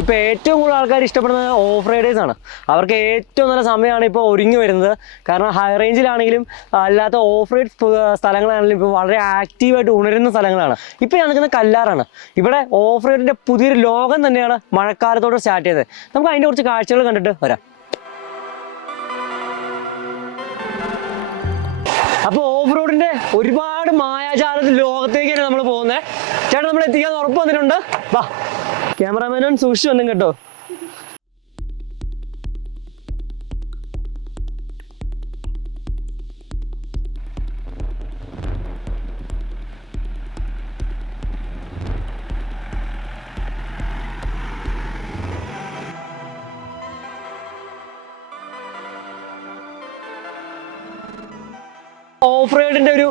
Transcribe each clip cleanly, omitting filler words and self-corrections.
ഇപ്പോൾ ഏറ്റവും കൂടുതൽ ആൾക്കാർ ഇഷ്ടപ്പെടുന്നത് ഓഫ് റൈഡേഴ്സാണ്. അവർക്ക് ഏറ്റവും നല്ല സമയമാണ് ഇപ്പോൾ ഒരുങ്ങി വരുന്നത്. കാരണം ഹൈ റേഞ്ചിലാണെങ്കിലും അല്ലാത്ത ഓഫ് റൈഡ് സ്ഥലങ്ങളാണെങ്കിലും ഇപ്പോൾ വളരെ ആക്റ്റീവായിട്ട് ഉണരുന്ന സ്ഥലങ്ങളാണ്. ഇപ്പോൾ ഞാൻ നിൽക്കുന്ന കല്ലാറാണ്. ഇവിടെ ഓഫ് റൈഡിൻ്റെ പുതിയൊരു ലോകം തന്നെയാണ് മഴക്കാലത്തോടെ സ്റ്റാർട്ട് ചെയ്തത്. നമുക്ക് അതിൻ്റെ കുറച്ച് കാഴ്ചകൾ കണ്ടിട്ട് വരാം. അപ്പോൾ ഓഫ് റോഡിൻ്റെ ഒരുപാട് മായാജാല ലോകത്തേക്കാണ് നമ്മൾ പോകുന്നത്. ചേട്ടാ നമ്മൾ എത്തിക്കാൻ ഉറപ്പ് വന്നിട്ടുണ്ട്. വാ, ക്യാമറാമാനും സൂക്ഷിച്ചു വന്നും കേട്ടോ. ഓഫ് റൈഡിന്റെ ഒരു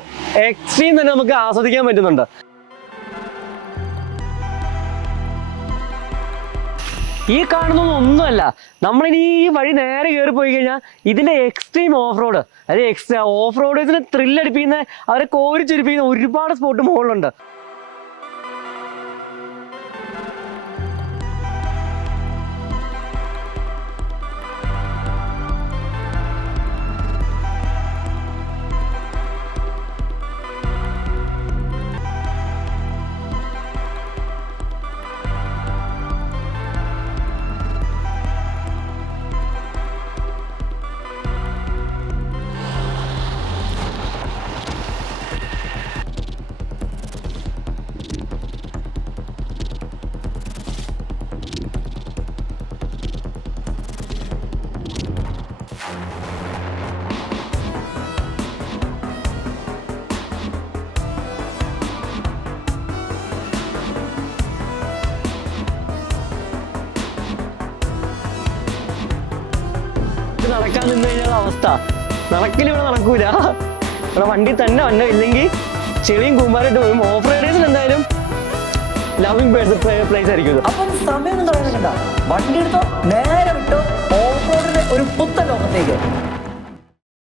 എക്സ്ട്രീം തന്നെ നമുക്ക് ആസ്വദിക്കാൻ പറ്റുന്നുണ്ട്. ഈ കാണുന്നതൊന്നും ഒന്നുമല്ല, നമ്മളിനി ഈ വഴി നേരെ കയറി പോയി കഴിഞ്ഞാൽ ഇതിന്റെ എക്സ്ട്രീം ഓഫ് റോഡ്, അതായത് ഓഫ് റോഡേഴ്സിന് ത്രില്ലടിപ്പിക്കുന്ന, അവരെ കോരിച്ചൊരിപ്പിക്കുന്ന ഒരുപാട് സ്പോട്ട് മുകളിലുണ്ട്. നടക്കാൻ നിന്ന് കഴിഞ്ഞാൽ അവസ്ഥ നടക്കിലിവിടെ നടക്കൂല. ഇവിടെ വണ്ടി തന്നെ വന്നോ, ഇല്ലെങ്കിൽ ചെളിയും കൂമ്പാരായിട്ട് വരും. ഓഫ് റൈഡേഴ്സിന് എന്തായാലും ലവിങ് പ്ലേസ് ആയിരിക്കും. അപ്പം സമയം കളയുന്നുണ്ട, വണ്ടി എടുത്തോ, നേരെ വിട്ടോ ഓഫ് റോഡിന്റെ ഒരു പുത്തൻ ലോകത്തേക്ക്.